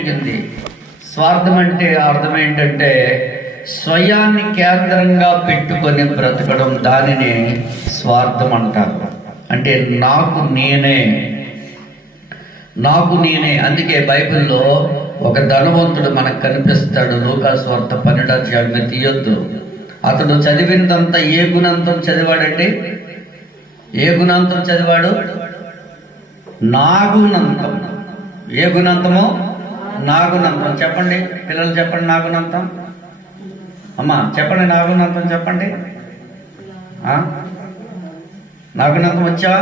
ఉంటుంది. స్వార్థం అంటే అర్థం ఏంటంటే స్వయాన్ని కేంద్రంగా పెట్టుకొని బ్రతకడం, దానిని స్వార్థం అంటారు. అంటే నాకు నేనే. అందుకే బైబిల్లో ఒక ధనవంతుడు మనకు కనిపిస్తాడు. లూకాసు వార్త 12వ అధ్యాయం మీరు తీయొద్దు. అతడు చదివిందంతా ఏ గుణంతం చదివాడండి? ఏ గుణంతం చదివాడు? నాగుణంతం. ఏ గుణంతము? నాగుణంతం. చెప్పండి పిల్లలు, చెప్పండి నాగుణంతం. అమ్మా చెప్పండి నాగుణంతం చెప్పండి. నాగుణంతం వచ్చా?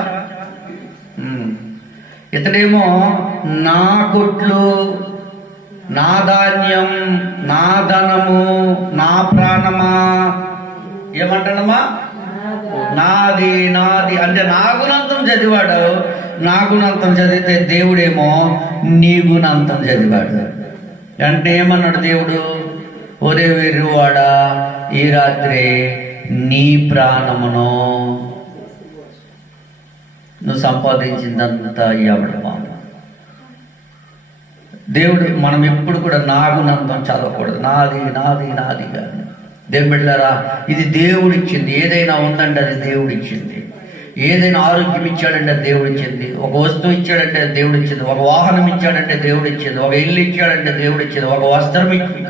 ఇతడేమో నా కొట్లు, నా ధాన్యం, నా ధనము, నా ప్రాణమా, ఏమంటాడమ్మా? నాది అంటే నాగుణంతం చదివాడు. నాగుణంతం చదివితే దేవుడేమో నీ గుణంతం చదివాడు. అంటే ఏమన్నాడు దేవుడు? ఒరే వెర్రివాడా, ఈ రాత్రి నీ ప్రాణమును నువ్వు సంపాదించిందంతా ఇవ్వడమా. దేవుడు మనం ఎప్పుడు కూడా నాగుణంతం చదవకూడదు. నాది కానీ దేవుని బిడ్డలారా, ఇది దేవుడిచ్చింది. ఏదైనా ఉందంటే అది దేవుడిచ్చింది. ఏదైనా ఆరోగ్యం ఇచ్చాడంటే అది దేవుడిచ్చింది. ఒక వస్తువు ఇచ్చాడంటే అది దేవుడిచ్చింది. ఒక వాహనం ఇచ్చాడంటే దేవుడిచ్చింది. ఒక ఇల్లు ఇచ్చాడంటే దేవుడిచ్చింది. ఒక వస్త్రం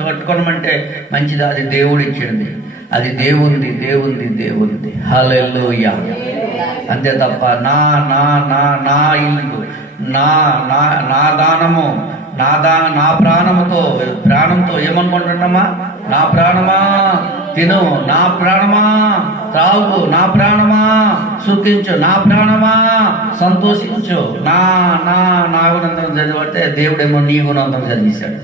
కట్టుకోవడమంటే మంచిది, అది దేవుడిచ్చింది. అది దేవుంది. హల్లెలూయా. అంతే తప్ప నా ఇల్లు, నా దానము, నా ప్రాణంతో ఏమనుకుంటున్నామా? నా ప్రాణమా తిను, నా ప్రాణమా త్రాగు, నా ప్రాణమా సుఖించు, నా ప్రాణమా సంతోషించు. నా గుణంతం చదివితే దేవుడేమో నీ గుణంతం చదివిస్తాడు.